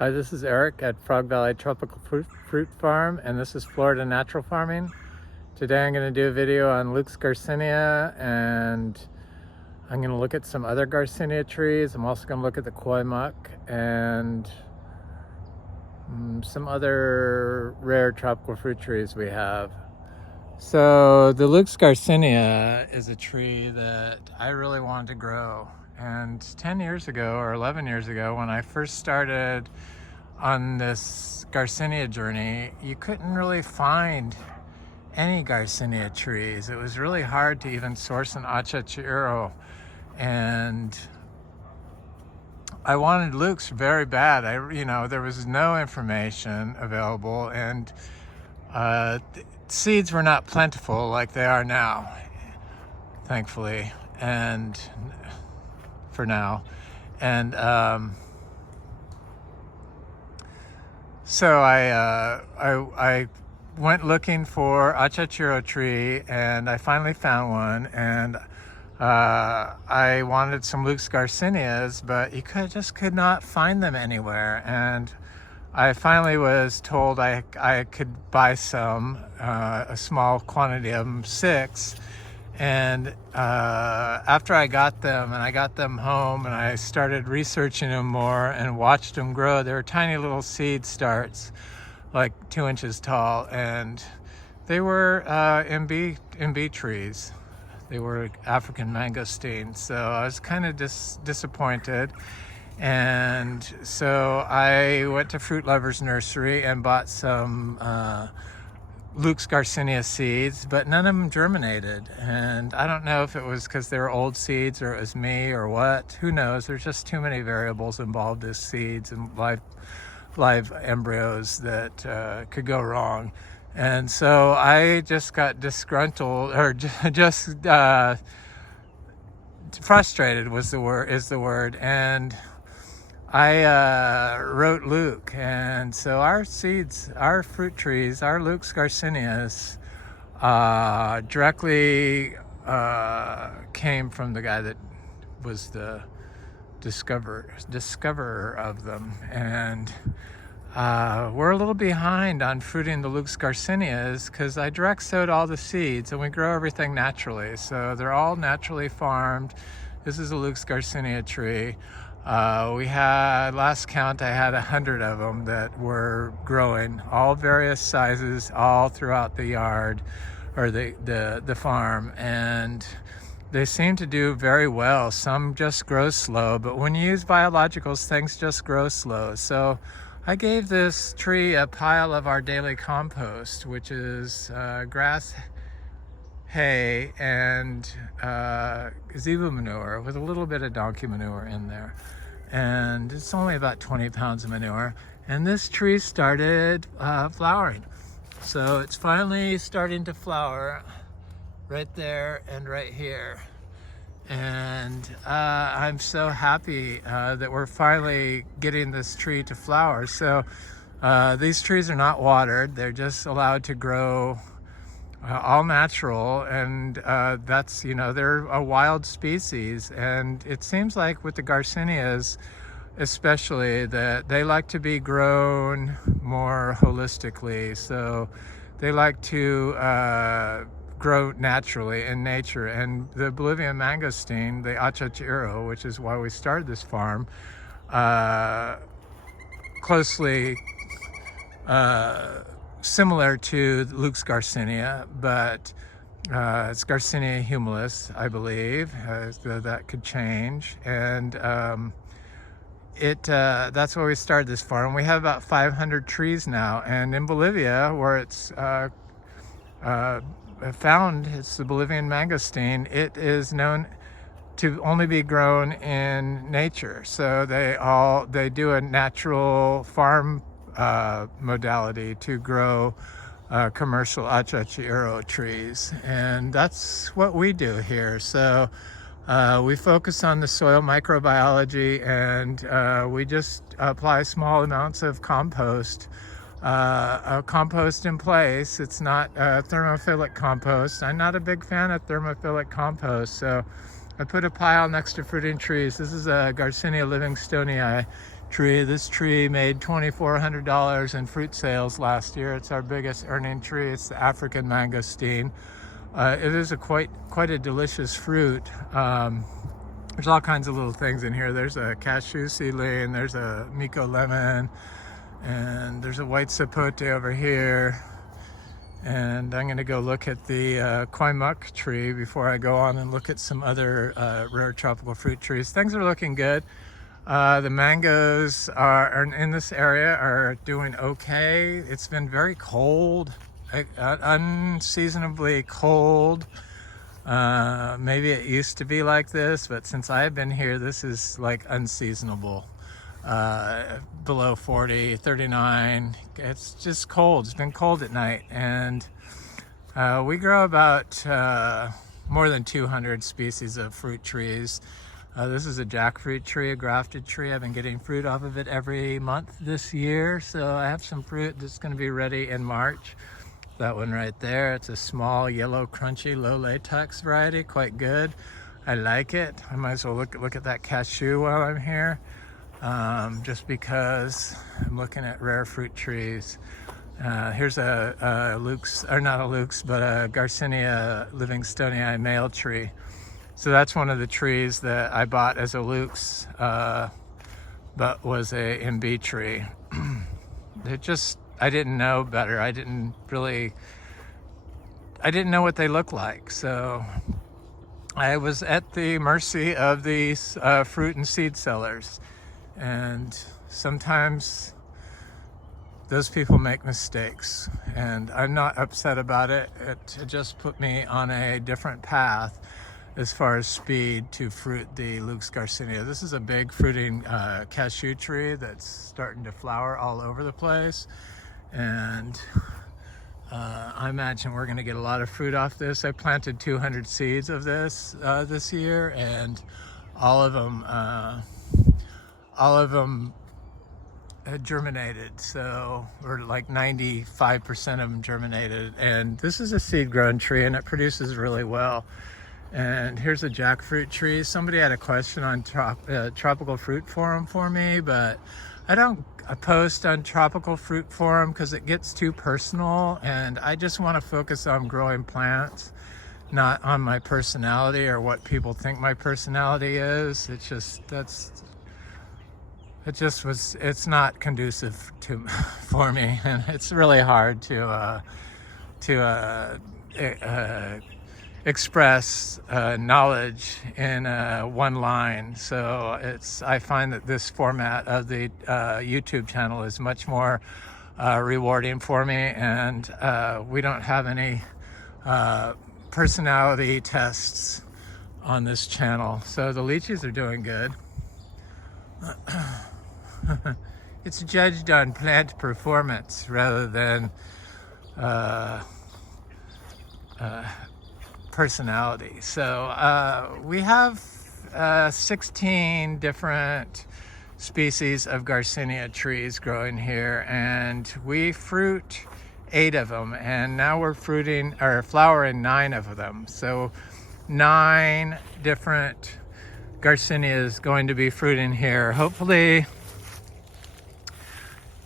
Hi, this is Eric at Frog Valley Tropical Fruit Farm, and this is Florida Natural Farming. Today I'm going to do a video on Lucs Garcinia, and I'm going to look at some other Garcinia trees. I'm also going to look at the koi muck and some other rare tropical fruit trees we have. So the Lucs Garcinia is a tree that I really wanted to grow. And 10 years ago or 11 years ago, when I first started on this Garcinia journey, you couldn't really find any Garcinia trees. It was really hard to even source an achachiro. And I wanted Lucs very bad. There was no information available, and seeds were not plentiful like they are now, thankfully, and for now. And so I went looking for achachiro tree, and I finally found one, and I wanted some Lucs Garcinias, but you just could not find them anywhere. And I finally was told I could buy some, a small quantity of them, 6. And after I got them, and I got them home, and I started researching them more and watched them grow, they were tiny little seed starts, like 2 inches tall, and they were MB trees. They were African mangosteen, so I was kind of disappointed. And so I went to Fruit Lovers Nursery and bought some Lucs Garcinia seeds, but none of them germinated. And I don't know if it was because they were old seeds or it was me or what. Who knows? There's just too many variables involved as seeds and live embryos that could go wrong. And so I just got disgruntled, or just frustrated is the word, and I wrote Luke. And so our seeds, our fruit trees, our Lucs Garcinias directly came from the guy that was the discoverer of them. And we're a little behind on fruiting the Lucs Garcinias because I direct sowed all the seeds, and we grow everything naturally. So they're all naturally farmed. This is a Lucs Garcinia tree. We had, last count, I had 100 of them that were growing, all various sizes, all throughout the yard, or the farm. And they seem to do very well. Some just grow slow, but when you use biologicals, things just grow slow. So I gave this tree a pile of our daily compost, which is grass, hay, and zebu manure with a little bit of donkey manure in there. And it's only about 20 pounds of manure. And this tree started flowering. So it's finally starting to flower right there and right here. And I'm so happy that we're finally getting this tree to flower. So these trees are not watered. They're just allowed to grow all natural, and that's, they're a wild species. And it seems like with the Garcinias especially, that they like to be grown more holistically. So they like to grow naturally in nature. And the Bolivian mangosteen, the achachiro, which is why we started this farm, closely similar to Lucs Garcinia, but it's Garcinia humilis, I believe. That could change. And that's why we started this farm. We have about 500 trees now, and in Bolivia, where it's found, it's the Bolivian mangosteen, it is known to only be grown in nature. So they do a natural farm modality to grow commercial achachiro trees, and that's what we do here. So we focus on the soil microbiology, and we just apply small amounts of compost in place. It's not thermophilic compost. I'm not a big fan of thermophilic compost, so I put a pile next to fruiting trees. This is a Garcinia livingstonii, tree. This tree made $2,400 in fruit sales last year. It's our biggest earning tree. It's the African mangosteen. It is quite a delicious fruit. There's all kinds of little things in here. There's a cashew seedling, there's a Miko lemon, and there's a white sapote over here. And I'm gonna go look at the koi muck tree before I go on and look at some other rare tropical fruit trees. Things are looking good. The mangoes are in this area are doing okay. It's been very cold, unseasonably cold. Maybe it used to be like this, but since I've been here, this is like unseasonable. Below 40, 39. It's just cold. It's been cold at night. And we grow about more than 200 species of fruit trees. This is a jackfruit tree, a grafted tree. I've been getting fruit off of it every month this year. So I have some fruit that's going to be ready in March. That one right there, it's a small, yellow, crunchy, low latex variety, quite good. I like it. I might as well look at that cashew while I'm here, just because I'm looking at rare fruit trees. Here's a Lucs, or not a Lucs, but a Garcinia Livingstonii male tree. So that's one of the trees that I bought as a Lucs, but was a MB tree. I didn't know better. I didn't know what they look like. So I was at the mercy of these fruit and seed sellers. And sometimes those people make mistakes. And I'm not upset about it. It just put me on a different path as far as speed to fruit the Lucs Garcinia. This is a big fruiting cashew tree that's starting to flower all over the place. And I imagine we're going to get a lot of fruit off this. I planted 200 seeds of this this year, and all of them germinated. So, or like 95% of them germinated. And this is a seed-grown tree, and it produces really well. And here's a jackfruit tree. Somebody had a question on Tropical Fruit Forum for me, but I don't post on Tropical Fruit Forum because it gets too personal, and I just want to focus on growing plants, not on my personality or what people think my personality is. It's not conducive for me, and it's really hard to express knowledge in one line. So I find that this format of the YouTube channel is much more rewarding for me, and we don't have any personality tests on this channel. So the lychees are doing good. It's judged on plant performance rather than personality. So we have 16 different species of Garcinia trees growing here, and we fruit 8 of them, and now we're flowering 9 of them. So 9 different Garcinias going to be fruiting here. Hopefully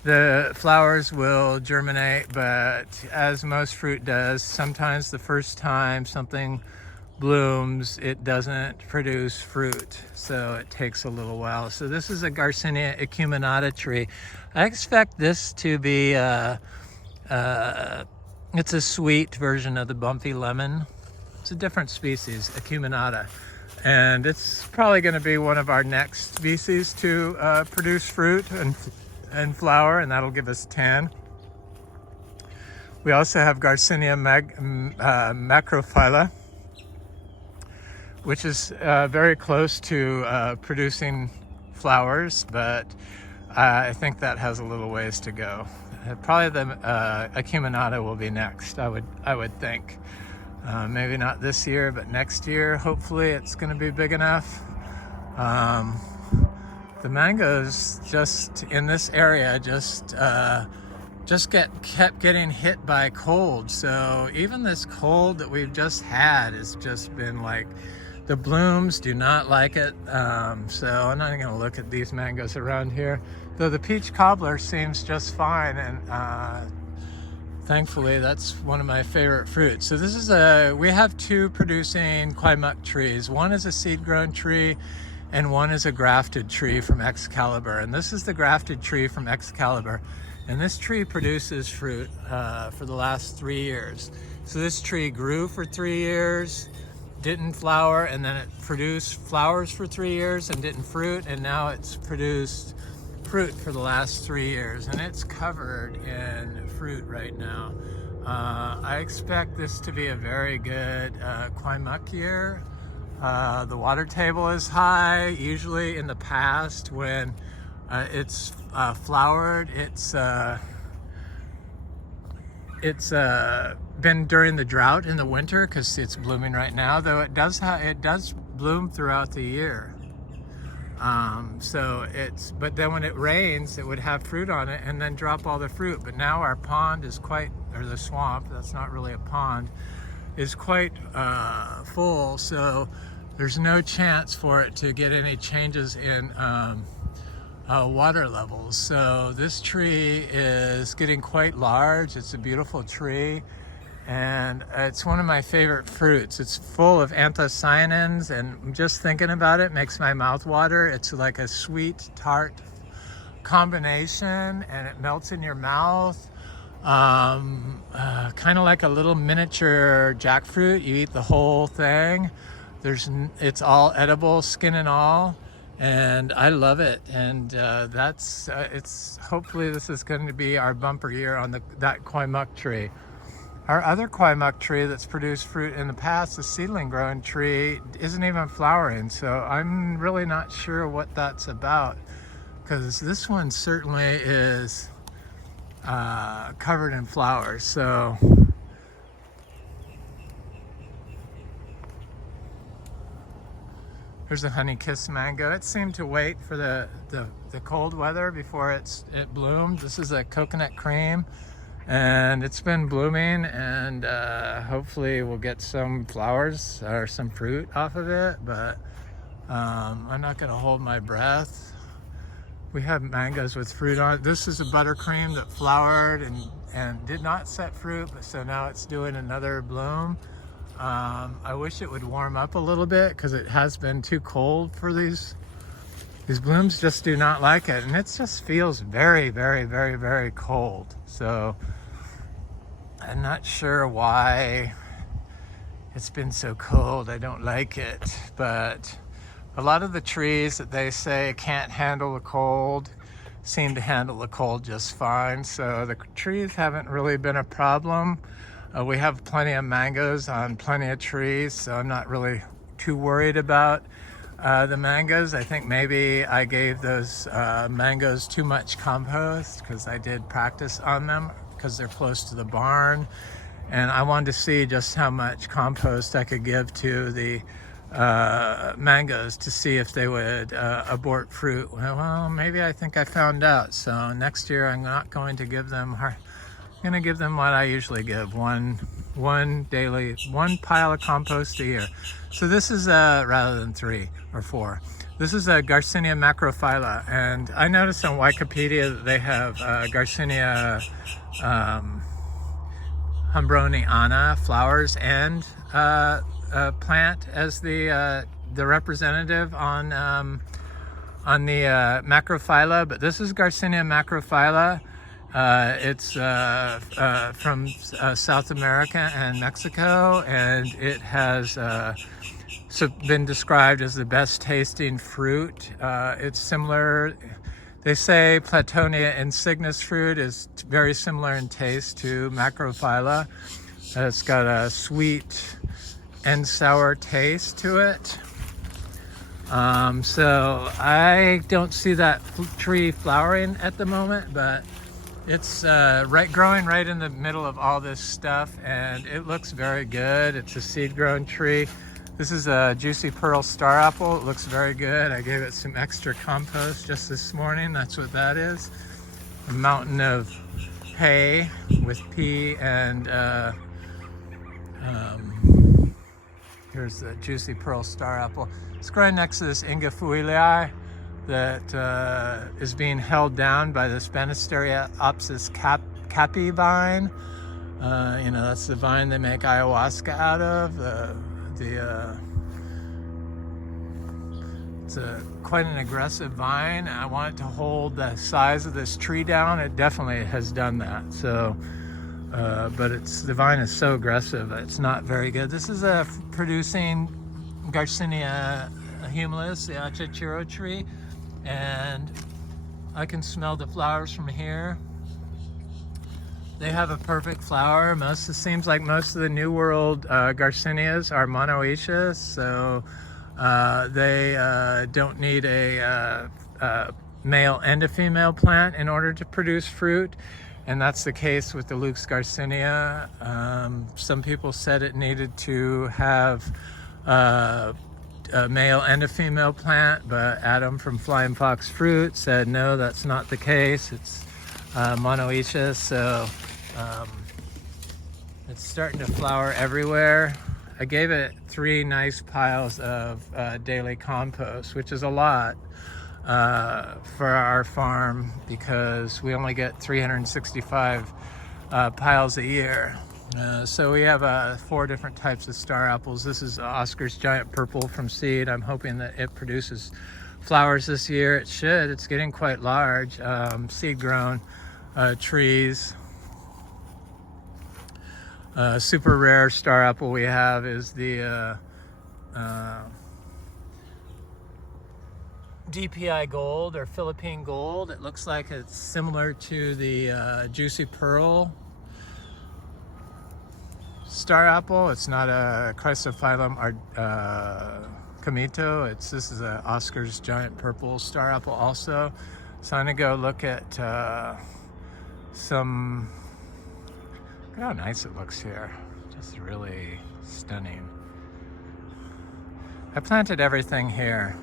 the flowers will germinate, but as most fruit does, sometimes the first time something blooms, it doesn't produce fruit. So it takes a little while. So this is a Garcinia acuminata tree. I expect this to be, it's a sweet version of the bumpy lemon. It's a different species, acuminata. And it's probably gonna be one of our next species to produce fruit and flower, and that'll give us 10. We also have Garcinia macrophylla, which is very close to producing flowers, but I think that has a little ways to go. Probably the acuminata will be next, I would think. Maybe not this year, but next year, hopefully it's gonna be big enough. The mangoes just in this area kept getting hit by cold. So even this cold that we've just had has just been like The blooms do not like it, so I'm not going to look at these mangoes around here. Though the peach cobbler seems just fine, and thankfully that's one of my favorite fruits. So this is we have two producing Quaimuc trees. One is a seed-grown tree, and one is a grafted tree from Excalibur. And this is the grafted tree from Excalibur. And this tree produces fruit for the last 3 years. So this tree grew for 3 years, didn't flower, and then it produced flowers for 3 years and didn't fruit, and now it's produced fruit for the last 3 years, and it's covered in fruit right now. I expect this to be a very good Quaimuc year. The water table is high. Usually in the past when it's flowered, it's been during the drought in the winter because it's blooming right now, though it does bloom throughout the year. But then when it rains, it would have fruit on it and then drop all the fruit. But now our pond is or the swamp, that's not really a pond, is quite full, so there's no chance for it to get any changes in water levels. So this tree is getting quite large. It's a beautiful tree, and it's one of my favorite fruits. It's full of anthocyanins, and just thinking about it makes my mouth water. It's like a sweet tart combination, and it melts in your mouth. Kind of like a little miniature jackfruit. You eat the whole thing. It's all edible, skin and all. And I love it, and hopefully this is going to be our bumper year on that Quaimuc tree. Our other Quaimuc tree that's produced fruit in the past, the seedling grown tree, isn't even flowering, so I'm really not sure what that's about, because this one certainly is covered in flowers. So there's a honey-kissed mango. It seemed to wait for the cold weather before it bloomed. This is a coconut cream, and it's been blooming, and hopefully we'll get some flowers or some fruit off of it, but I'm not going to hold my breath. We have mangoes with fruit on it. This is a buttercream that flowered and did not set fruit, but so now it's doing another bloom. I wish it would warm up a little bit because it has been too cold for these blooms. Just do not like it, and it just feels very, very, very, very cold. So I'm not sure why it's been so cold. I don't like it, but a lot of the trees that they say can't handle the cold seem to handle the cold just fine. So the trees haven't really been a problem. We have plenty of mangoes on plenty of trees, so I'm not really too worried about the mangoes. I think maybe I gave those mangoes too much compost because I did practice on them because they're close to the barn, and I wanted to see just how much compost I could give to the mangoes to see if they would abort fruit. Well, maybe I think I found out. So next year I'm not going to give them I'm going to give them what I usually give, one pile of compost a year. So this is rather than 3 or 4. This is a Garcinia macrophylla, and I noticed on Wikipedia that they have Garcinia humbroniana flowers and plant as the representative on the macrophylla, but this is Garcinia macrophylla. It's from South America and Mexico, and it has been described as the best tasting fruit. It's similar, they say Platonia insignis fruit is very similar in taste to macrophylla. It's got a sweet and sour taste to it. So I don't see that tree flowering at the moment, but it's growing right in the middle of all this stuff, and it looks very good. It's a seed-grown tree. This is a juicy pearl star apple. It looks very good. I gave it some extra compost just this morning. That's what that is. A mountain of hay with pea and Here's the juicy pearl star apple. It's growing next to this Ingefuilii that is being held down by this Banisteriopsis capi vine. You know, that's the vine they make ayahuasca out of. It's quite an aggressive vine. I want it to hold the size of this tree down. It definitely has done that. So, but the vine is so aggressive, it's not very good. This is a producing Garcinia humilis, the achachiro tree, and I can smell the flowers from here. They have a perfect flower. It seems like most of the New World Garcinias are monoecious, so they don't need a male and a female plant in order to produce fruit, and that's the case with the Lucs Garcinia. Some people said it needed to have a male and a female plant, but Adam from Flying Fox Fruit said no, that's not the case. It's monoecious, so it's starting to flower everywhere. I gave it 3 nice piles of daily compost, which is a lot for our farm because we only get 365 piles a year. So we have 4 different types of star apples. This is Oscar's Giant Purple from seed. I'm hoping that it produces flowers this year. It should. It's getting quite large. Seed grown trees. Super rare star apple we have is the DPI Gold or Philippine Gold. It looks like it's similar to the Juicy Pearl star apple. It's not a Chrysophyllum Comito. This is a Oscar's Giant Purple star apple also. So I'm gonna go look at some. Look how nice it looks here. Just really stunning. I planted everything here,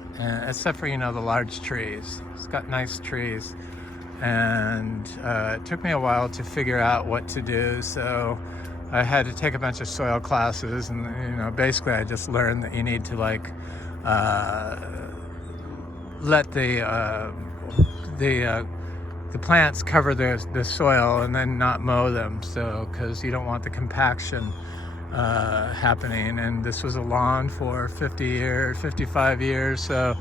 except for, you know, the large trees. It's got nice trees. And it took me a while to figure out what to do. So I had to take a bunch of soil classes. And, you know, basically I just learned that you need to, like, let the plants cover the soil and then not mow them, so because you don't want the compaction happening. And this was a lawn for 55 years, so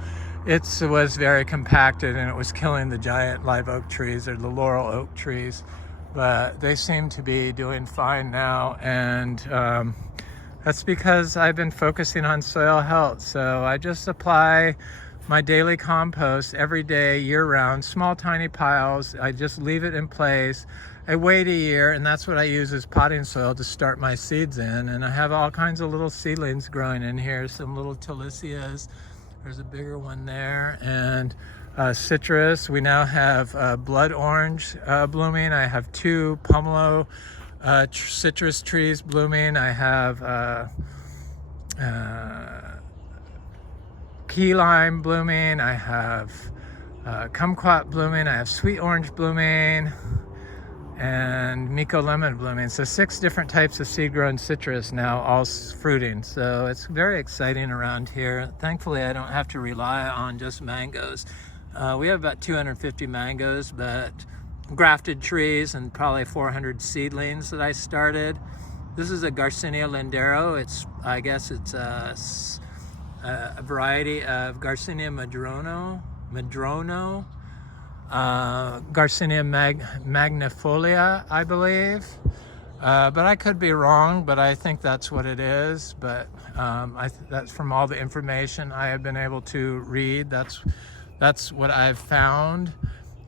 it was very compacted and it was killing the giant live oak trees or the laurel oak trees, but they seem to be doing fine now. And that's because I've been focusing on soil health. So I just apply my daily compost every day, year-round, small, tiny piles. I just leave it in place. I wait a year, and that's what I use as potting soil to start my seeds in. And I have all kinds of little seedlings growing in here, some little Tilicias. There's a bigger one there, and citrus. We now have blood orange blooming. I have 2 pomelo citrus trees blooming. I have key lime blooming. I have kumquat blooming. I have sweet orange blooming and Miko lemon blooming. So 6 different types of seed-grown citrus now, all fruiting. So it's very exciting around here. Thankfully, I don't have to rely on just mangoes. We have about 250 mangoes, but grafted trees and probably 400 seedlings that I started. This is a Garcinia lindero. I guess it's a variety of Garcinia madrono, Garcinia magnifolia, I believe. But I could be wrong, but I think that's what it is. But that's from all the information I have been able to read. That's what I've found.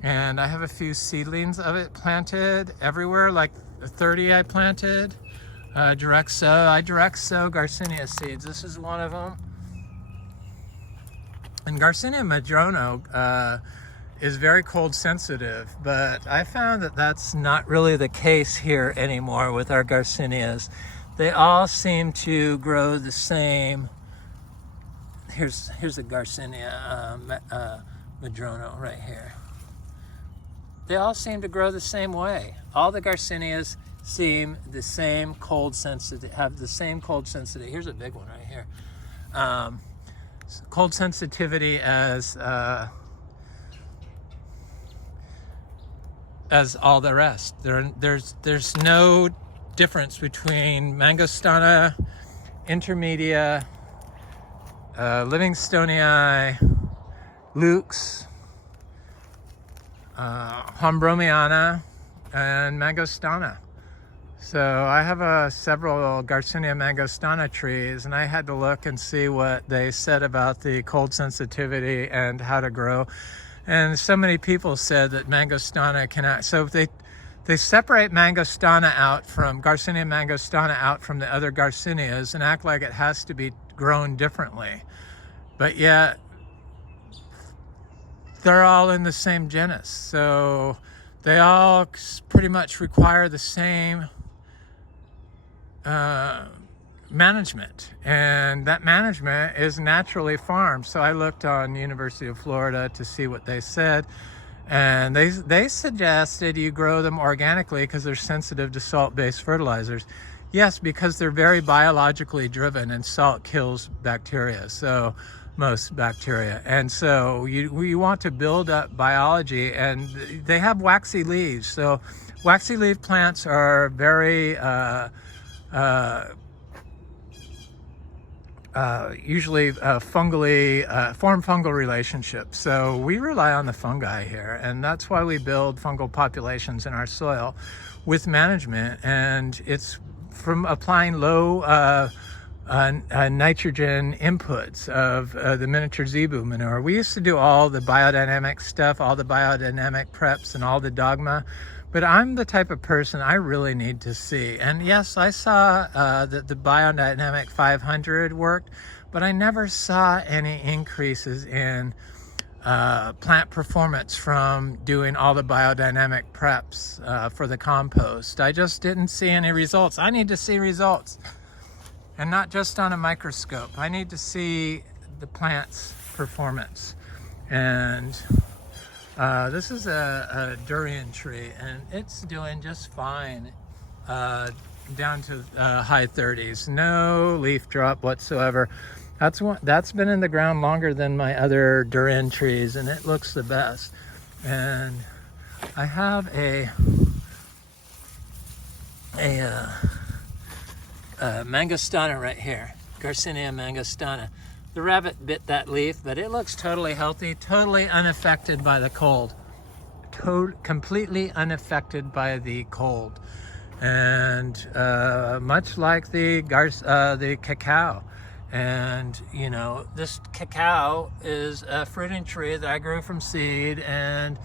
And I have a few seedlings of it planted everywhere, like 30 I planted. Direct sow. I direct sow Garcinia seeds. This is one of them. And Garcinia madrono is very cold sensitive, but I found that that's not really the case here anymore with our Garcinias. They all seem to grow the same. Here's a Garcinia madrono right here. They all seem to grow the same way. All the Garcinias seem the same cold sensitivity, have the same cold sensitivity. Here's a big one right here. Cold sensitivity as all the rest. There's no difference between Mangostana, intermedia, Livingstonii, Lucs, Hombromiana, and Mangostana. So I have several Garcinia mangostana trees, and I had to look and see what they said about the cold sensitivity and how to grow. And so many people said that mangostana cannot. So if they separate mangostana out from Garcinia mangostana out from the other Garcinias and act like it has to be grown differently, but yet they're all in the same genus. So they all pretty much require the same management, and that management is naturally farmed. So I looked on University of Florida to see what they said, and they suggested you grow them organically because they're sensitive to salt-based fertilizers. Yes, because they're very biologically driven, and salt kills bacteria, so most bacteria. And so you want to build up biology, and they have waxy leaves. So waxy leaf plants are very usually fungally form fungal relationships. So we rely on the fungi here, and that's why we build fungal populations in our soil with management. And it's from applying low nitrogen inputs of the miniature zebu manure. We used to do all the biodynamic stuff, all the biodynamic preps and all the dogma, but I'm the type of person I really need to see. And yes, I saw that the biodynamic 500 worked, but I never saw any increases in plant performance from doing all the biodynamic preps for the compost. I just didn't see any results. I need to see results, and not just on a microscope. I need to see the plant's performance. And this is a durian tree, and it's doing just fine down to high 30s. No leaf drop whatsoever. That's been in the ground longer than my other durian trees, and it looks the best. And I have a mangostana right here, Garcinia mangostana. The rabbit bit that leaf, but it looks totally healthy, totally unaffected by the cold. Completely unaffected by the cold. And much like the cacao. And, you know, this cacao is a fruiting tree that I grew from seed, and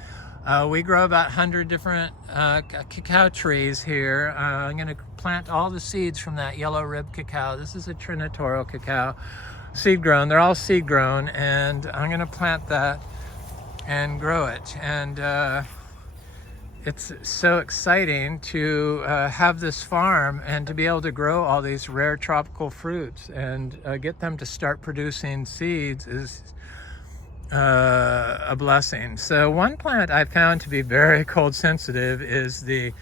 we grow about 100 different cacao trees here. I'm going to plant all the seeds from that yellow rib cacao. This is a trinitorial cacao, seed grown. They're all seed grown, and I'm going to plant that and grow it. And it's so exciting to have this farm and to be able to grow all these rare tropical fruits and get them to start producing seeds is a blessing. So one plant I found to be very cold sensitive is the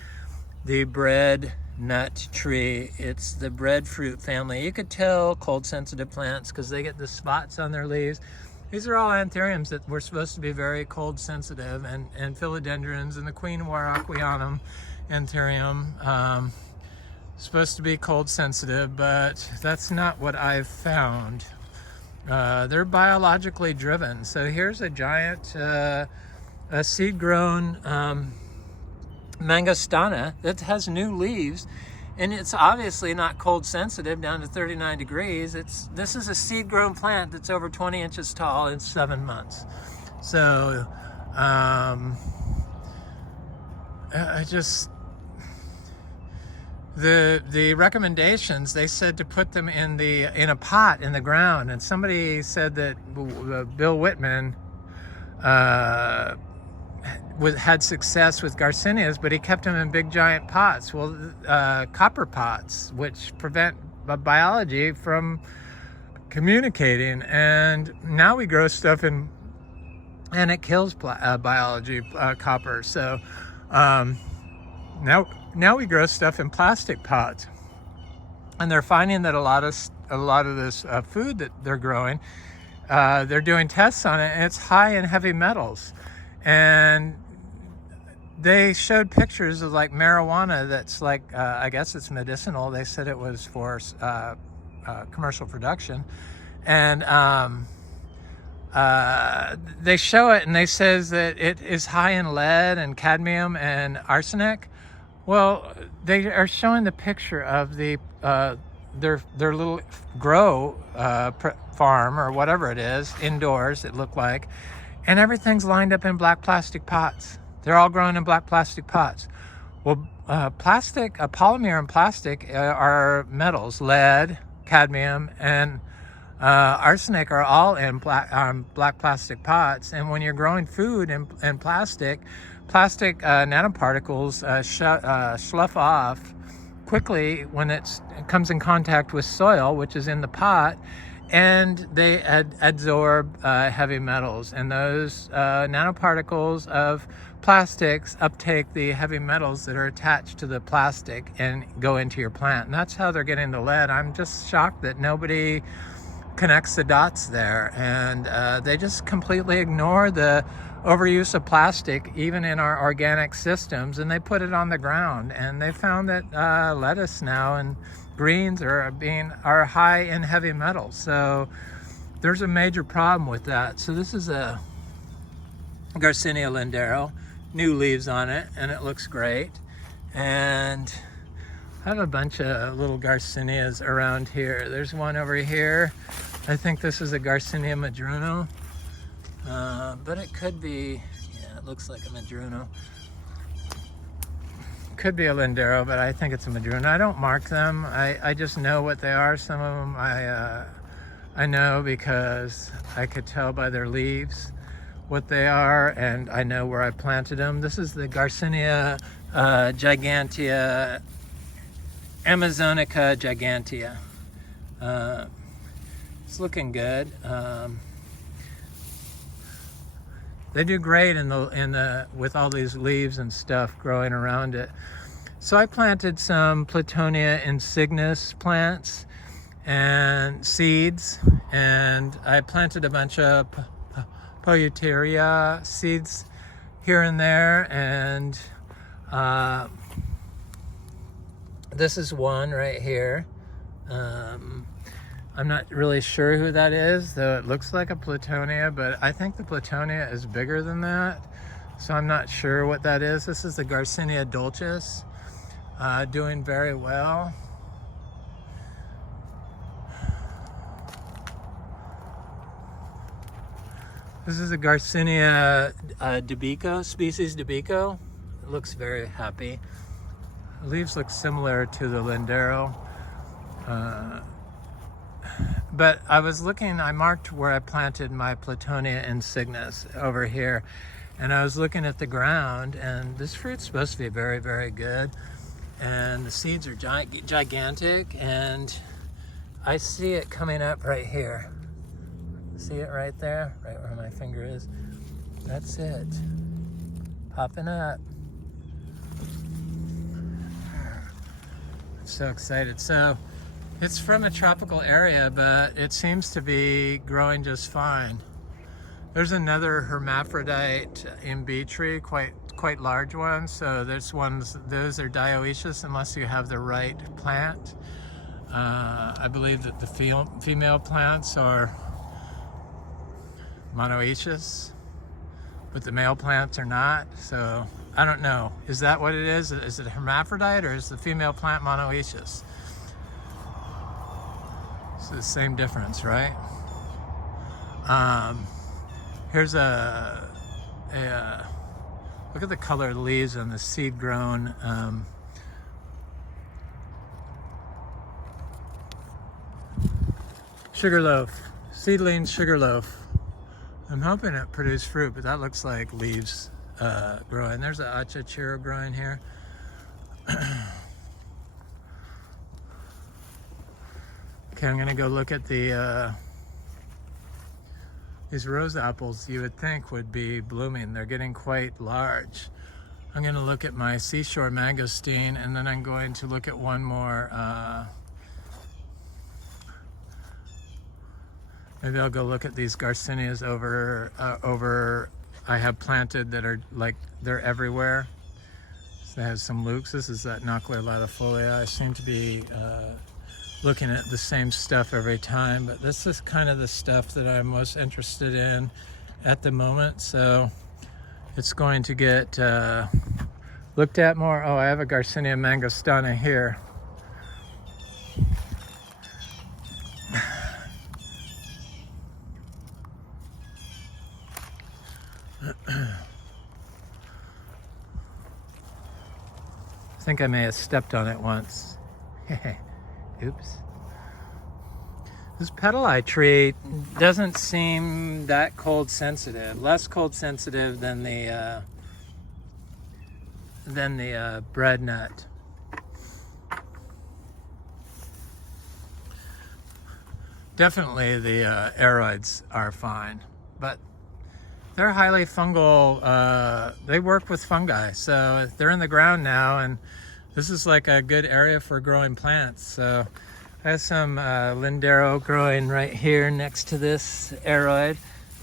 bread nut tree. It's the breadfruit family. You could tell cold sensitive plants because they get the spots on their leaves. These are all anthuriums that were supposed to be very cold sensitive, and philodendrons, and the Queen Waraquianum anthurium supposed to be cold sensitive, but that's not what I've found. They're biologically driven. So here's a giant seed-grown mangostana that has new leaves, and it's obviously not cold sensitive down to 39 degrees. This is a seed-grown plant that's over 20 inches tall in 7 months. So the recommendations, they said to put them in a pot in the ground, and somebody said that Bill Whitman had success with Garcinias, but he kept them in big giant pots. Well, copper pots, which prevent biology from communicating, and now we grow stuff in, and it kills biology, copper. So Now we grow stuff in plastic pots, and they're finding that a lot of this food that they're growing, they're doing tests on it, and it's high in heavy metals. And they showed pictures of like marijuana that's like, I guess it's medicinal. They said it was for commercial production. And they show it, and they says that it is high in lead and cadmium and arsenic. Well, they are showing the picture of the their little grow farm or whatever it is, indoors it looked like, and everything's lined up in black plastic pots. They're all grown in black plastic pots. Well, polymer and plastic are metals. Lead, cadmium, and arsenic are all in black plastic pots. And when you're growing food in plastic nanoparticles slough off quickly when it comes in contact with soil, which is in the pot, and they absorb heavy metals. And those nanoparticles of plastics uptake the heavy metals that are attached to the plastic and go into your plant. And that's how they're getting the lead. I'm just shocked that nobody connects the dots there, and they just completely ignore the overuse of plastic even in our organic systems, and they put it on the ground. And they found that lettuce now and greens are high in heavy metals. So there's a major problem with that. So this is a Garcinia lindero, new leaves on it, and it looks great. And I have a bunch of little Garcinias around here. There's one over here. I think this is a Garcinia madruno, but it could be, yeah, it looks like a madruno. Could be a lindero, but I think it's a madruno. I don't mark them. I just know what they are. Some of them I know because I could tell by their leaves what they are, and I know where I planted them. This is the Garcinia gigantea, Amazonica gigantea. It's looking good. They do great in the with all these leaves and stuff growing around it. So I planted some Platonia insignis plants and seeds, and I planted a bunch of Polyteria seeds here and there, and this is one right here. I'm not really sure who that is, though it looks like a Platonia, but I think the Platonia is bigger than that, so I'm not sure what that is. This is the Garcinia dulcis, doing very well. This is a Garcinia debico, species debico. It looks very happy. The leaves look similar to the lindero. But I was looking, I marked where I planted my Platonia insignis over here, and I was looking at the ground, and this fruit's supposed to be very, very good, and the seeds are gigantic, and I see it coming up right here. See it right there, right where my finger is? That's it, popping up. I'm so excited. So it's from a tropical area, but it seems to be growing just fine. There's another hermaphrodite imbi tree, quite large one. So those are dioecious unless you have the right plant. I believe that the female plants are monoecious, but the male plants are not. So I don't know. Is that what it is? Is it a hermaphrodite, or is the female plant monoecious? It's the same difference, right? Here's look at the color of the leaves on the seed grown sugarloaf, seedling sugarloaf. I'm hoping it produced fruit, but that looks like leaves growing. There's an achachiro growing here. Okay, I'm gonna go look at these rose apples. You would think would be blooming. They're getting quite large. I'm going to look at my seashore mangosteen, and then I'm going to look at one more. Maybe I'll go look at these Garcinias over I have planted that are like, they're everywhere. So they have some Lucs. This is that Nockler latifolia. I seem to be looking at the same stuff every time, but this is kind of the stuff that I'm most interested in at the moment. So it's going to get looked at more. Oh, I have a Garcinia mangostana here. I think I may have stepped on it once. Oops. This pedali tree doesn't seem that cold sensitive. Less cold sensitive than the bread nut. Definitely the aroids are fine, but they're highly fungal. They work with fungi, so they're in the ground now, and this is like a good area for growing plants. So I have some lindero growing right here next to this aroid.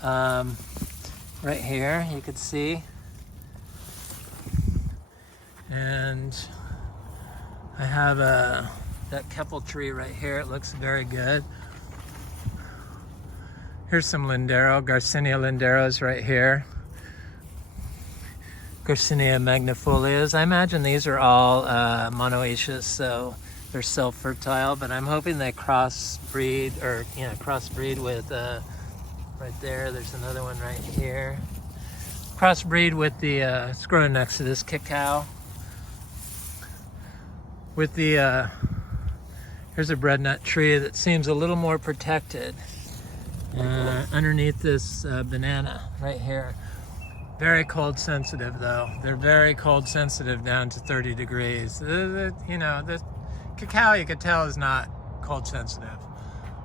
Right here, you can see. And I have that keppel tree right here. It looks very good. Here's some lindero, Garcinia linderos right here. Garcinia magnifolias. I imagine these are all monoecious, so they're self-fertile, but I'm hoping they crossbreed with, right there's another one right here. Crossbreed with the, it's growing next to this cacao. With the, here's a bread nut tree that seems a little more protected. Underneath this banana right here. Very cold sensitive though. They're very cold sensitive down to 30 degrees. The cacao, you could tell, is not cold sensitive.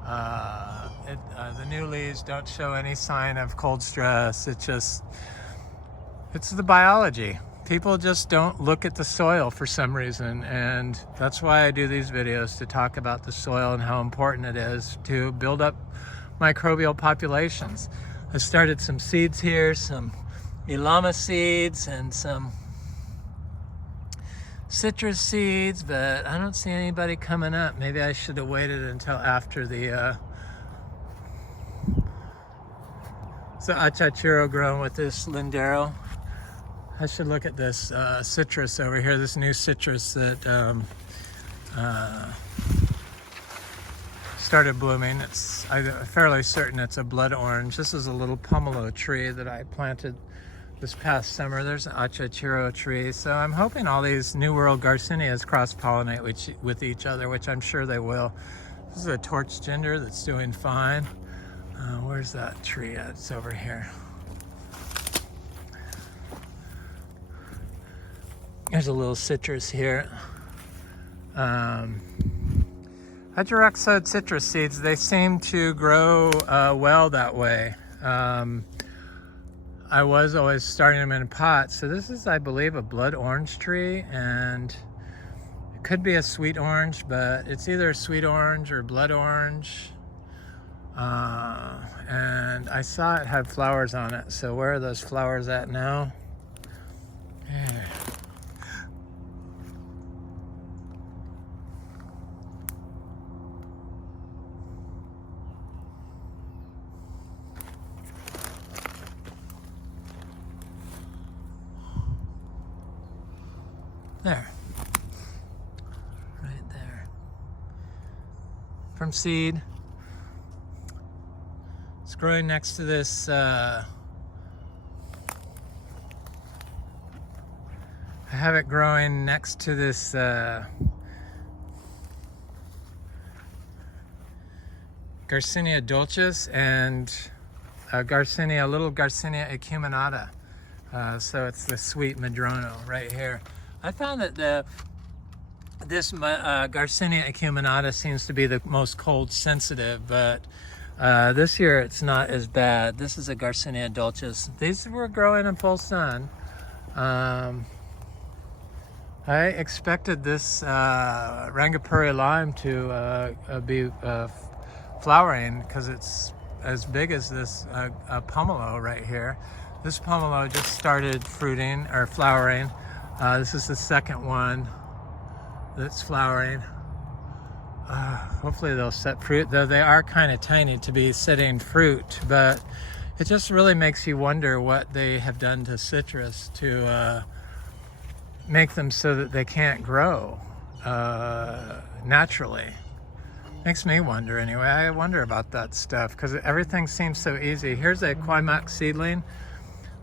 The new leaves don't show any sign of cold stress. It's the biology. People just don't look at the soil for some reason, and that's why I do these videos, to talk about the soil and how important it is to build up microbial populations. I started some seeds here, some Ilama seeds and some citrus seeds, but I don't see anybody coming up. Maybe I should have waited until after the achachuro growing with this lindero. I should look at this citrus over here, this new citrus that started blooming. I'm fairly certain it's a blood orange. This is a little pomelo tree that I planted this past summer. There's an achachuro tree. So I'm hoping all these New World Garcinias cross-pollinate with each other, which I'm sure they will. This is a torch ginger that's doing fine. Where's that tree at? It's over here. There's a little citrus here. Hydroxide citrus seeds, they seem to grow well that way. I was always starting them in a pot. So this is, I believe, a blood orange tree, and it could be a sweet orange, but it's either sweet orange or blood orange. And I saw it had flowers on it. So where are those flowers at now? Yeah. There. Right there. From seed. It's growing next to this I have it growing next to this Garcinia dulcis and little Garcinia acuminata. So it's the sweet madrono right here. I found that this Garcinia acuminata seems to be the most cold sensitive, but this year it's not as bad. This is a Garcinia dulcis. These were growing in full sun. I expected this Rangapuri lime to be flowering because it's as big as this pomelo right here. This pomelo just started fruiting or flowering. This is the second one that's flowering. Hopefully they'll set fruit, though they are kind of tiny to be setting fruit, but it just really makes you wonder what they have done to citrus to make them so that they can't grow naturally. Makes me wonder anyway. I wonder about that stuff because everything seems so easy. Here's a Quaimuk seedling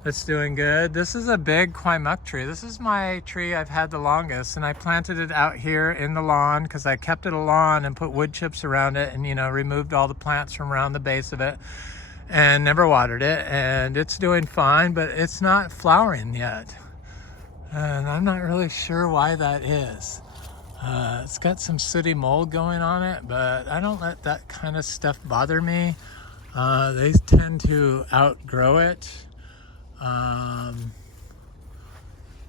that's doing good. This is a big Quaimuk tree. This is my tree I've had the longest, and I planted it out here in the lawn because I kept it a lawn and put wood chips around it and, you know, removed all the plants from around the base of it and never watered it, and it's doing fine, but it's not flowering yet. And I'm not really sure why that is. It's got some sooty mold going on it, but I don't let that kind of stuff bother me. They tend to outgrow it.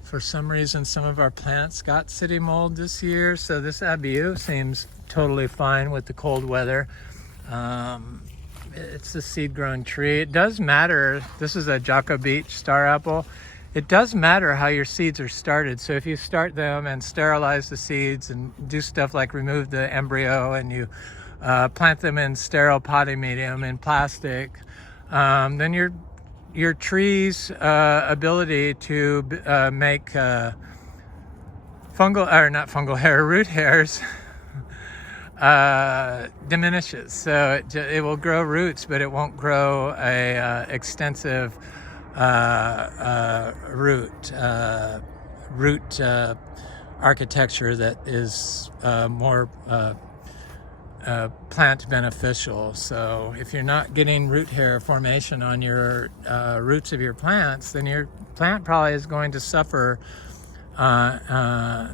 For some reason, some of our plants got sooty mold this year, so this abiu seems totally fine with the cold weather. It's a seed-grown tree. It does matter. This is a Jocko Beach star apple. It does matter how your seeds are started. So if you start them and sterilize the seeds and do stuff like remove the embryo and you plant them in sterile potting medium in plastic, then your tree's ability to make root hairs diminishes. So it will grow roots, but it won't grow a extensive root architecture that is more plant beneficial. So if you're not getting root hair formation on your roots of your plants, then your plant probably is going to suffer.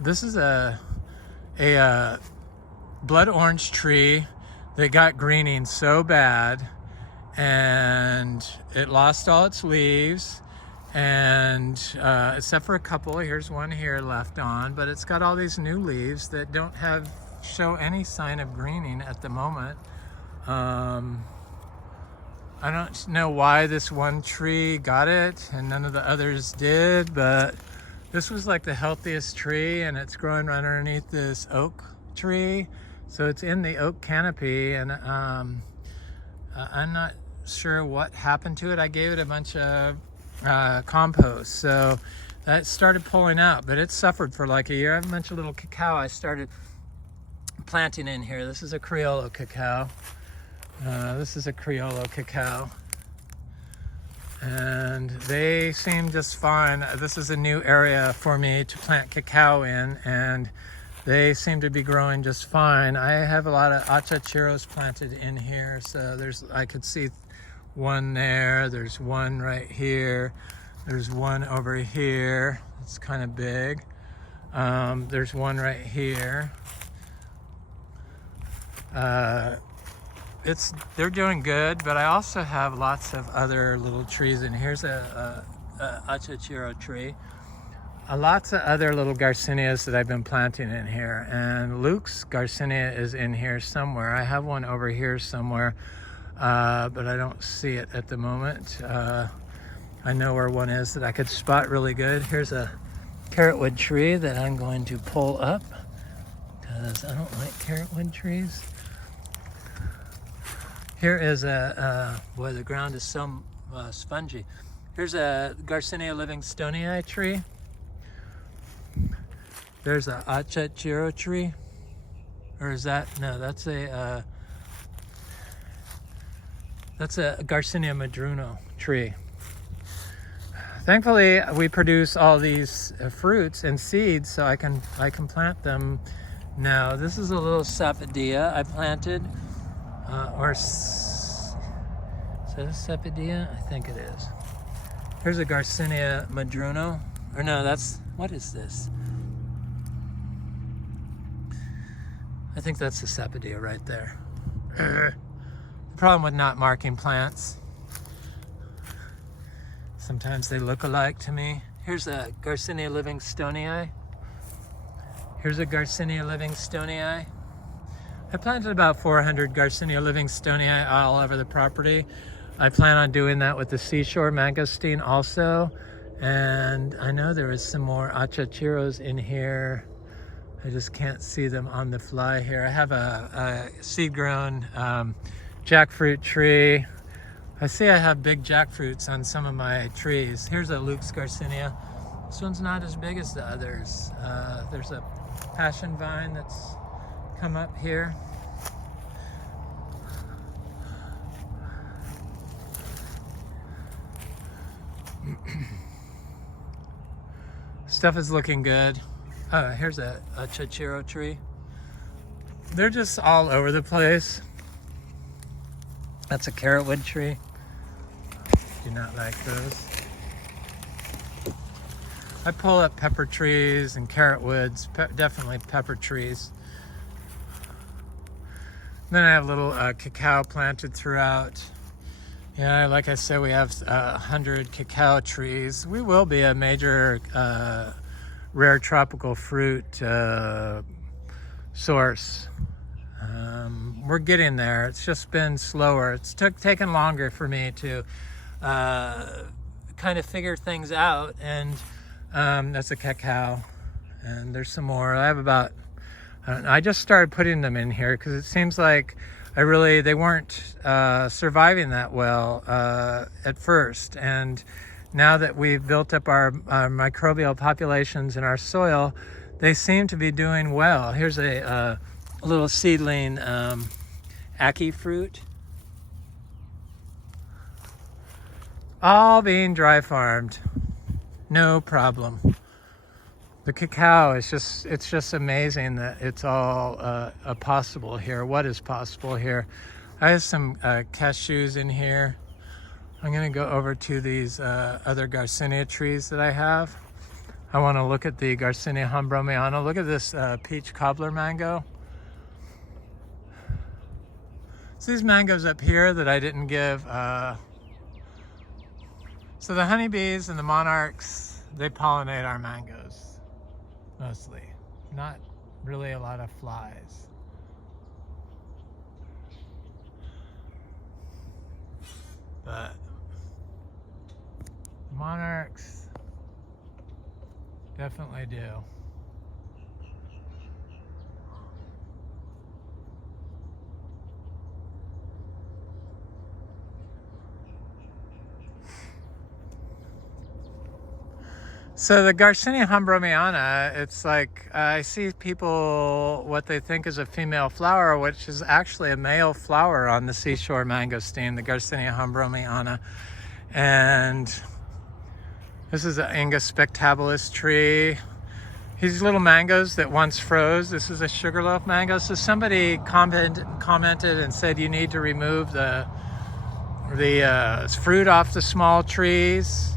This is a blood orange tree that got greening so bad, and it lost all its leaves, and except for a couple, here's one here left on, but it's got all these new leaves that don't show any sign of greening at the moment. I don't know why this one tree got it and none of the others did, but this was like the healthiest tree, and it's growing right underneath this oak tree. So it's in the oak canopy, and I'm not sure what happened to it. I gave it a bunch of compost, so that started pulling out, but it suffered for like a year. I have a bunch of little cacao I started planting in here. This is a Criollo cacao. And they seem just fine. This is a new area for me to plant cacao in, and they seem to be growing just fine. I have a lot of achachiros planted in here, so I could see one there, there's one right here, there's one over here, it's kind of big. There's one right here. They're doing good, but I also have lots of other little trees, and here's a achachiro tree. Lots of other little Garcinias that I've been planting in here, and Lucs Garcinia is in here somewhere. I have one over here somewhere, but I don't see it at the moment. I know where one is that I could spot really good. Here's a carrotwood tree that I'm going to pull up because I don't like carrotwood trees. Here is boy, the ground is so spongy. Here's a Garcinia livingstonii tree. There's a achachiro tree, or is that, no, that's a Garcinia madruno tree. Thankfully, we produce all these fruits and seeds, so I can plant them now. This is a little sapodilla I planted, is that a sapodilla? I think it is. Here's a Garcinia madruno, or no, what is this? I think that's the sapodilla right there. The problem with not marking plants, sometimes they look alike to me. Here's a Garcinia livingstonii. Here's a Garcinia Livingstonii. I planted about 400 Garcinia Livingstonii all over the property. I plan on doing that with the seashore mangosteen also. And I know there is some more achachiros in here. I just can't see them on the fly here. I have a seed-grown jackfruit tree. I see I have big jackfruits on some of my trees. Here's a Lucs Garcinia. This one's not as big as the others. There's a passion vine that's come up here. Stuff is looking good. Here's a chachiro tree. They're just all over the place. That's a carrotwood tree. Do not like those. I pull up pepper trees and carrotwoods, definitely pepper trees. Then I have little cacao planted throughout. Yeah, like I said, we have 100 cacao trees. We will be a major rare tropical fruit source. We're getting there. It's just been slower. It's taken longer for me to kind of figure things out. And that's a cacao. And there's some more. I have about, I just started putting them in here because it seems like they weren't surviving that well at first. And now that we've built up our microbial populations in our soil, they seem to be doing well. Here's a little seedling ackee fruit. All being dry farmed, no problem. The cacao is it's just amazing that it's all possible here. What is possible here? I have some cashews in here. I'm gonna go over to these other Garcinia trees that I have. I wanna look at the Garcinia Hambromiana. Look at this peach cobbler mango. So these mangoes up here that I didn't give, so the honeybees and the monarchs, they pollinate our mangoes, mostly. Not really a lot of flies. But monarchs definitely do. So the Garcinia Hambromiana, it's like I see people what they think is a female flower, which is actually a male flower on the seashore mangosteen, the Garcinia Hambromiana. And this is an Angus spectabilis tree. These little mangoes that once froze. This is a sugarloaf mango. So somebody commented and said you need to remove the fruit off the small trees.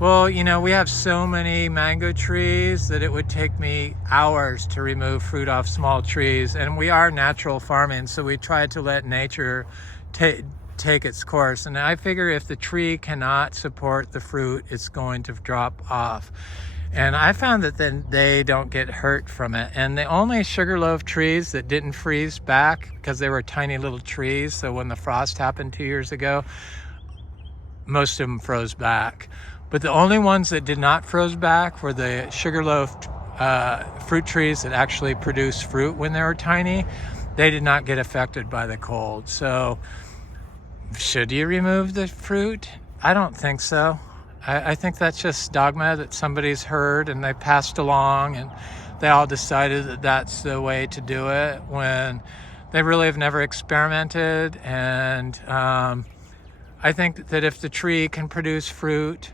Well, you know, we have so many mango trees that it would take me hours to remove fruit off small trees. And we are natural farming, so we try to let nature take its course. And I figure if the tree cannot support the fruit, it's going to drop off. And I found that then they don't get hurt from it. And the only sugarloaf trees that didn't freeze back, because they were tiny little trees, so when the frost happened 2 years ago, most of them froze back. But the only ones that did not froze back were the sugarloaf fruit trees that actually produce fruit when they were tiny. They did not get affected by the cold. So should you remove the fruit? I don't think so. I think that's just dogma that somebody's heard and they passed along and they all decided that that's the way to do it when they really have never experimented. And I think that if the tree can produce fruit,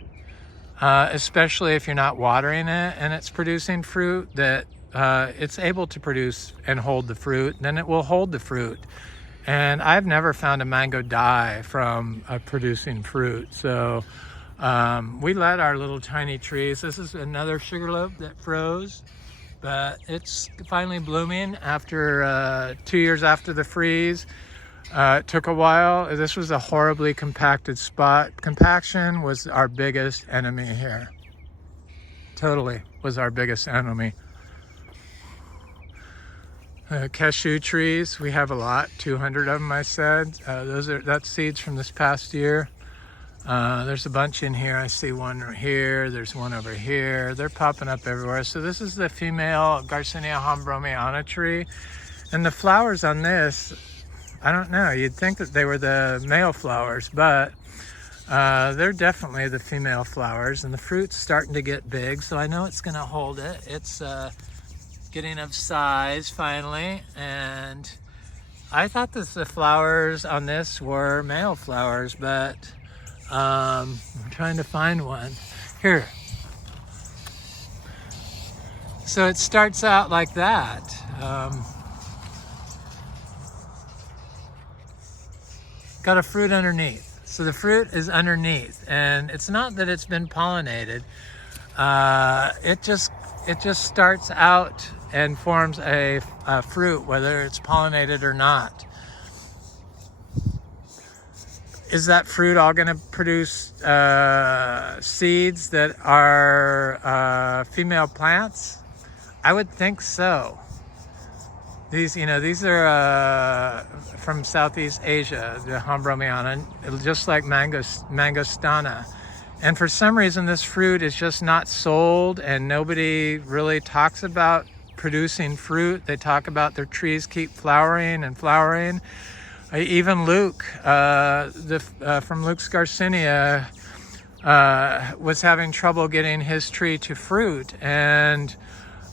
especially if you're not watering it and it's producing fruit, that it's able to produce and hold the fruit, then it will hold the fruit. And I've never found a mango die from producing fruit. So we let our little tiny trees, this is another sugarloaf that froze, but it's finally blooming after 2 years after the freeze. It took a while. This was a horribly compacted spot. Compaction was our biggest enemy here. Totally was our biggest enemy. Cashew trees, we have a lot, 200 of them I said. That's seeds from this past year. There's a bunch in here. I see one right here. There's one over here. They're popping up everywhere. So this is the female Garcinia hombromiana tree. And the flowers on this, I don't know. You'd think that they were the male flowers, but they're definitely the female flowers. And the fruit's starting to get big, so I know it's going to hold it. It's getting of size finally. And I thought that the flowers on this were male flowers, but I'm trying to find one here. So it starts out like that. Got a fruit underneath. So the fruit is underneath, and it's not that it's been pollinated. It just starts out and forms a fruit, whether it's pollinated or not. Is that fruit all going to produce seeds that are female plants? I would think so. These are from Southeast Asia, the hombromiana, just like mangostana. And for some reason, this fruit is just not sold, and nobody really talks about producing fruit. They talk about their trees keep flowering and flowering. Even Luc, from Lucs Garcinia, was having trouble getting his tree to fruit. And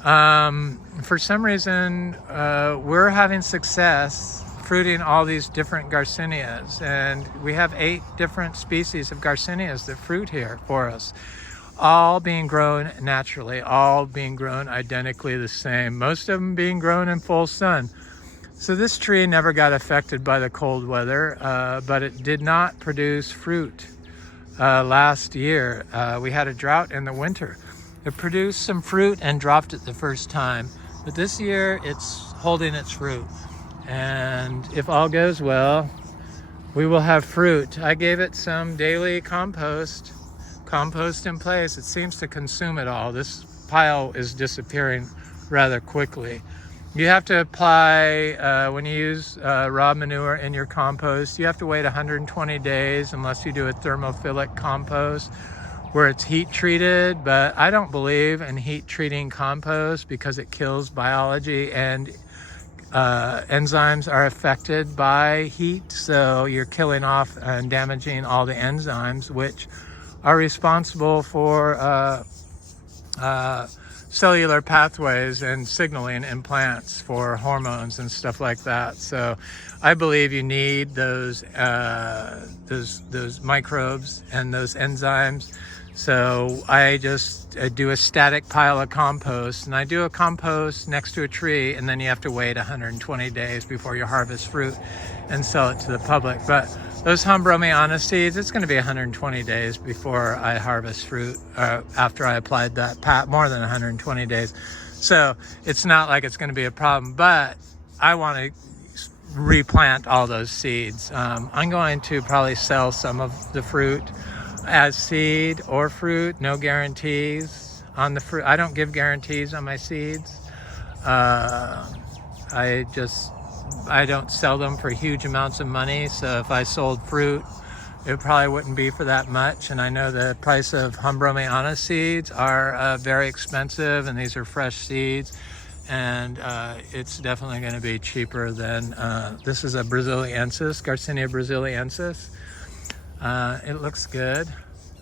for some reason, we're having success fruiting all these different Garcinias. And we have 8 different species of Garcinias that fruit here for us, all being grown naturally, all being grown identically the same, most of them being grown in full sun. So this tree never got affected by the cold weather, but it did not produce fruit last year. We had a drought in the winter. It produced some fruit and dropped it the first time, but this year it's holding its fruit. And if all goes well, we will have fruit. I gave it some daily compost in place. It seems to consume it all. This pile is disappearing rather quickly. You have to apply, when you use raw manure in your compost, you have to wait 120 days unless you do a thermophilic compost where it's heat treated. But I don't believe in heat treating compost because it kills biology, and enzymes are affected by heat. So you're killing off and damaging all the enzymes which are responsible for cellular pathways and signaling in plants for hormones and stuff like that. So I believe you need those microbes and those enzymes. So I just do a static pile of compost, and I do a compost next to a tree, and then you have to wait 120 days before you harvest fruit and sell it to the public. But those hombromiana seeds, it's going to be 120 days before I harvest fruit, after I applied that more than 120 days. So it's not like it's going to be a problem, but I want to replant all those seeds. I'm going to probably sell some of the fruit as seed or fruit. No guarantees on the fruit. I don't give guarantees on my seeds. I don't sell them for huge amounts of money. So if I sold fruit, it probably wouldn't be for that much. And I know the price of hombromiana seeds are very expensive, and these are fresh seeds. And it's definitely going to be cheaper than, this is a Braziliensis, Garcinia Braziliensis. It looks good.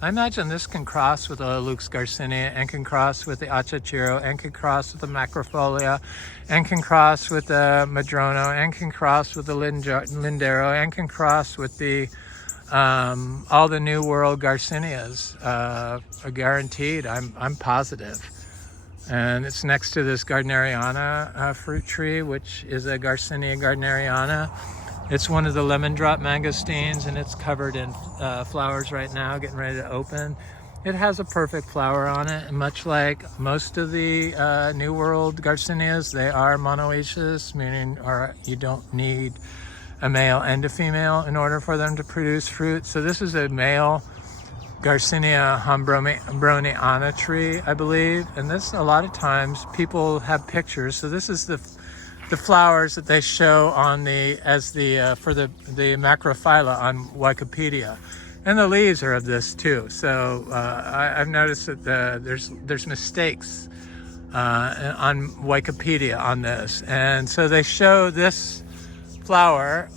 I imagine this can cross with a Lucs Garcinia, and can cross with the Achachiro, and can cross with the Macrofolia, and can cross with the Madrono, and can cross with the Lindero, and can cross with the all the New World Garcinias. Are guaranteed. I'm positive. And it's next to this Gardneriana fruit tree, which is a Garcinia Gardneriana. It's one of the lemon drop mangosteens, and it's covered in flowers right now, getting ready to open. It has a perfect flower on it, and much like most of the New World Garcinias, they are monoecious, meaning you don't need a male and a female in order for them to produce fruit. So this is a male Garcinia hombromiana tree, I believe. And this, a lot of times, people have pictures. So this is the flowers that they show on the for the macrophylla on Wikipedia, and the leaves are of this too. So I've noticed that there's mistakes on Wikipedia on this, and so they show this flower.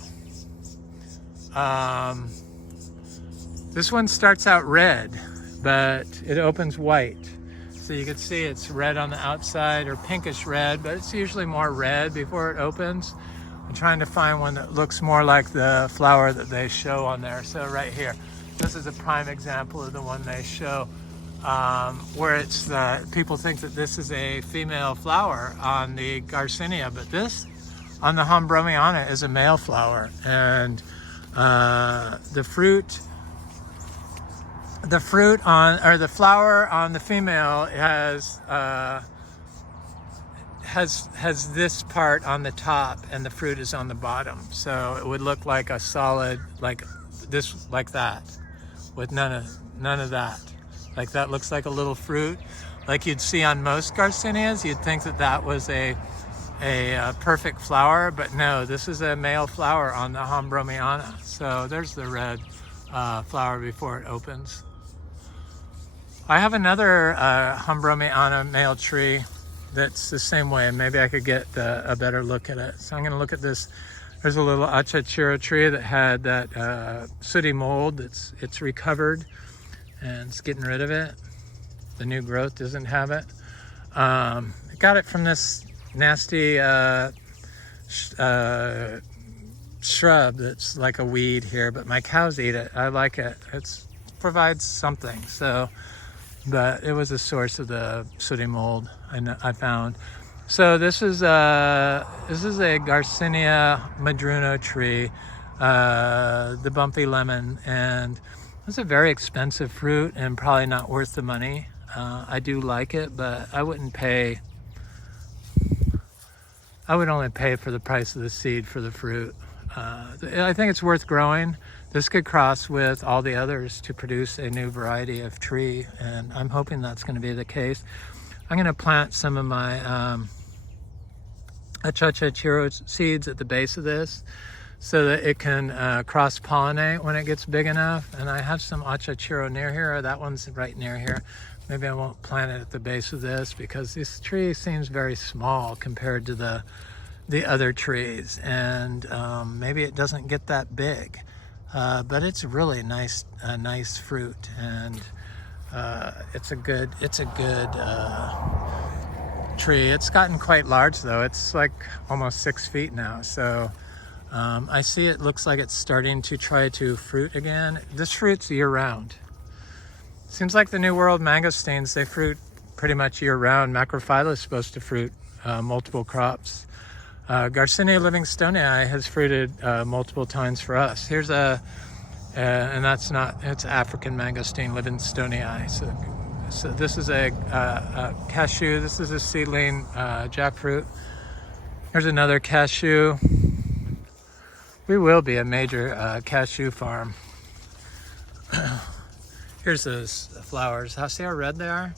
This one starts out red, but it opens white. So you can see it's red on the outside, or pinkish red, but it's usually more red before it opens. I'm trying to find one that looks more like the flower that they show on there. So right here, this is a prime example of the one they show, where it's people think that this is a female flower on the Garcinia, but this on the Hombromiana is a male flower. And the flower on the female has this part on the top, and the fruit is on the bottom. So it would look like a solid, like this, like that, with none of that. Like that looks like a little fruit, like you'd see on most Garcinias. You'd think that that was a perfect flower, but no, this is a male flower on the Hombromiana. So there's the red flower before it opens. I have another Hombromiana male tree that's the same way, and maybe I could get a better look at it. So I'm going to look at this. There's a little achachiro tree that had that sooty mold. It's recovered, and it's getting rid of it. The new growth doesn't have it. I got it from this nasty shrub that's like a weed here, but my cows eat it. I like it. It provides something. So, but it was a source of the sooty mold I found. So this is a Garcinia madruno tree, the bumpy lemon, and it's a very expensive fruit and probably not worth the money. I do like it, but I wouldn't pay. I would only pay for the price of the seed for the fruit. I think it's worth growing. This could cross with all the others to produce a new variety of tree, and I'm hoping that's going to be the case. I'm going to plant some of my achachachiro seeds at the base of this so that it can cross-pollinate when it gets big enough. And I have some achachiro near here. That one's right near here. Maybe I won't plant it at the base of this because this tree seems very small compared to the other trees, and maybe it doesn't get that big. But it's really nice fruit, and it's a good tree. It's gotten quite large though. It's like almost 6 feet now. So I see it looks like it's starting to try to fruit again. This fruits year round. Seems like the New World mangosteens, they fruit pretty much year round. Macrophylla is supposed to fruit multiple crops. Garcinia livingstonii has fruited multiple times for us. Here's and it's African mangosteen livingstonii. So this is a cashew. This is a seedling jackfruit. Here's another cashew. We will be a major cashew farm. Here's those flowers. See how red they are?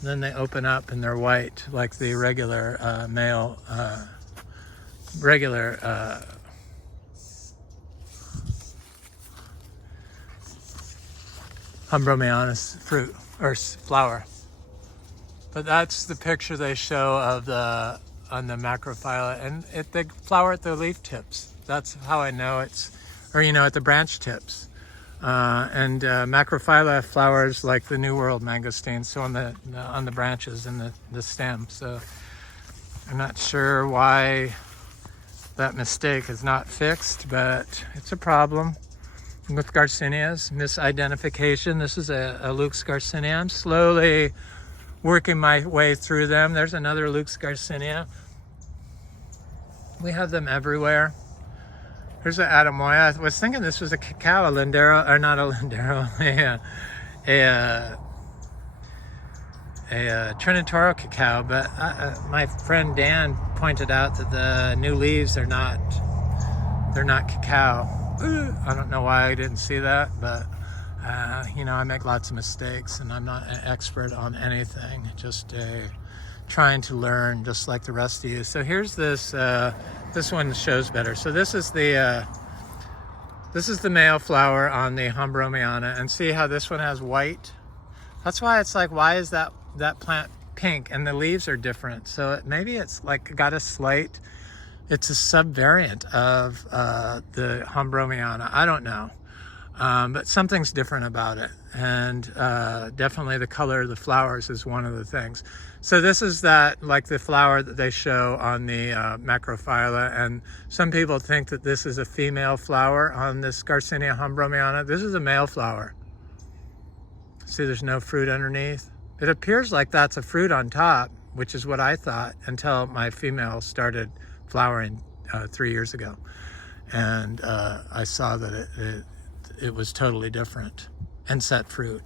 And then they open up and they're white, like the regular Hombromianus fruit or flower. But that's the picture they show of on the macrophylla, and the flower at the leaf tips. That's how I know it's, or at the branch tips. And macrophylla flowers like the New World mangosteen, so on the branches and the stem. So I'm not sure why that mistake is not fixed, but it's a problem with Garcinias. Misidentification. This is a Lucs Garcinia. I'm slowly working my way through them. There's another Lucs Garcinia. We have them everywhere. Here's an Adamoya. I was thinking this was a cacao, a lindero, or not a lindero, a Trinitoro cacao, but my friend Dan pointed out that the new leaves they're not cacao. I don't know why I didn't see that, but I make lots of mistakes, and I'm not an expert on anything. Just a trying to learn just like the rest of you. So here's this, this one shows better. So this is the male flower on the Hambromiana, and see how this one has white? That's why it's like, why is that plant pink? And the leaves are different. So maybe it's like got a slight, it's a subvariant of the Hambromiana. I don't know. But something's different about it. And definitely the color of the flowers is one of the things. So this is that, like the flower that they show on the macrophylla. And some people think that this is a female flower on this Garcinia Hambromiana. This is a male flower. See, there's no fruit underneath. It appears like that's a fruit on top, which is what I thought until my female started flowering 3 years ago. And I saw that it was totally different and set fruit,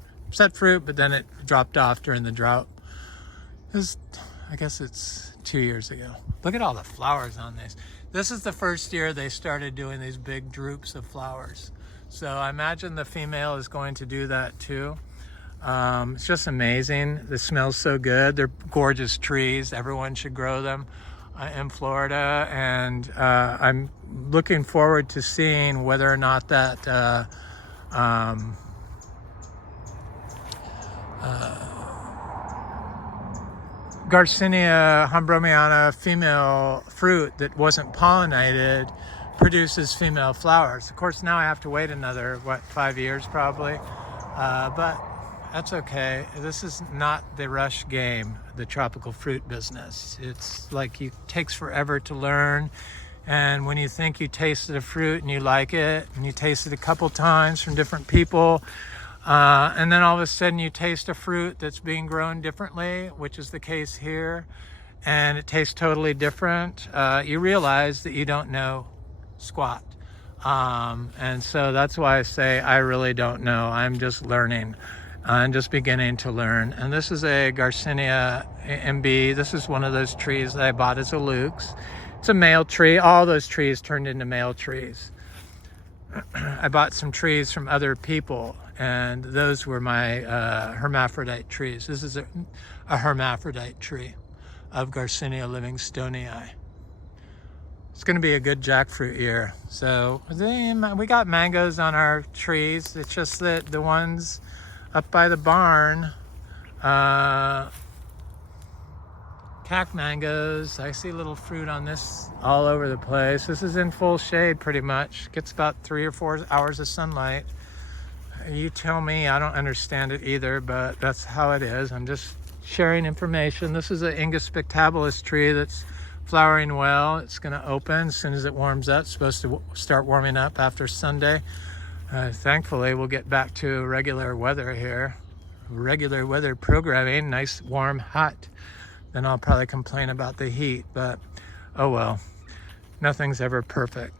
but then it dropped off during the drought. I guess it's 2 years ago. Look at all the flowers on this. This is the first year they started doing these big droops of flowers. So I imagine the female is going to do that too. It's just amazing. The smells so good. They're gorgeous trees. Everyone should grow them in Florida. And I'm looking forward to seeing whether or not that Garcinia Hambromiana female fruit that wasn't pollinated produces female flowers. Of course, now I have to wait another, 5 years probably, but that's okay. This is not the rush game, the tropical fruit business. It's like it takes forever to learn. And when you think you tasted a fruit and you like it, and you taste it a couple times from different people, and then all of a sudden you taste a fruit that's being grown differently, which is the case here, and it tastes totally different, you realize that you don't know squat. And so that's why I say I really don't know. I'm just learning. I'm just beginning to learn. And this is a Garcinia MB. This is one of those trees that I bought as a Lucs. It's a male tree. All those trees turned into male trees. I bought some trees from other people, and those were my hermaphrodite trees. This is a hermaphrodite tree of Garcinia livingstonii. It's going to be a good jackfruit year. So we got mangoes on our trees. It's just that the ones up by the barn, cack mangoes. I see little fruit on this all over the place. This is in full shade pretty much. Gets about 3 or 4 hours of sunlight. You tell me, I don't understand it either, but that's how it is. I'm just sharing information. This is an Ingus spectabilis tree that's flowering well. It's going to open as soon as it warms up. It's supposed to start warming up after Sunday. Thankfully, we'll get back to regular weather here. Regular weather programming, nice, warm, hot. Then I'll probably complain about the heat, but oh well. Nothing's ever perfect.